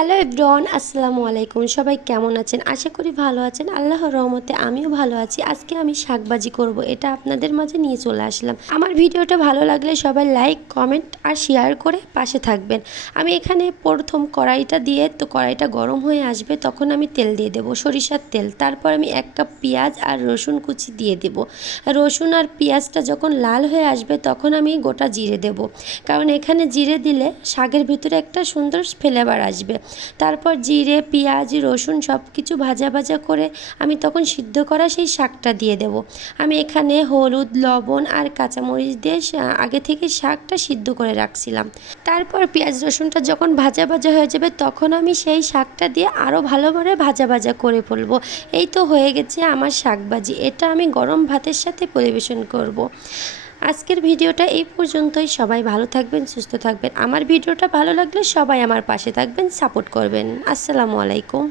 Hello everyone, আসসালামু আলাইকুম। সবাই কেমন আছেন? আশা করি ভালো আছেন। আল্লাহর রহমতে আমিও ভালো আছি। আজকে আমি শাকবাজি করব, এটা আপনাদের মাঝে নিয়ে চলে আসলাম। আমার ভিডিওটা ভালো লাগলে সবাই লাইক, কমেন্ট আর শেয়ার করে পাশে থাকবেন। আমি এখানে প্রথম কড়াইটা দিয়ে, তো কড়াইটা গরম হয়ে আসবে তখন আমি তেল দিয়ে দেবো, সরিষার তেল। তারপর আমি 1 কাপ পেঁয়াজ আর রসুন কুচি দিয়ে দেব। রসুন আর পেঁয়াজটা যখন লাল হয়ে আসবে তখন আমি গোটা জিরে দেব, কারণ এখানে জিরে দিলে শাকের ভিতরে একটা সুন্দর ফ্লেভার আসবে। তারপর জিরে, পেঁয়াজ, রসুন সব কিছু ভাজা ভাজা করে আমি তখন সিদ্ধ করা সেই শাকটা দিয়ে দেব। আমি এখানে হলুদ, লবণ আর কাঁচামরিচ দিয়ে আগে থেকে শাকটা সিদ্ধ করে রাখছিলাম। তারপর পেঁয়াজ রসুনটা যখন ভাজা ভাজা হয়ে যাবে তখন আমি সেই শাকটা দিয়ে আরও ভালোভাবে ভাজা ভাজা করে ফেলবো। এই তো হয়ে গেছে আমার শাকভাজি। এটা আমি গরম ভাতের সাথে পরিবেশন করব। আজকের ভিডিওটা এই পর্যন্তই। সবাই ভালো থাকবেন, সুস্থ থাকবেন। আমার ভিডিওটা ভালো লাগলে সবাই আমার পাশে থাকবেন, সাপোর্ট করবেন। আসসালামু আলাইকুম।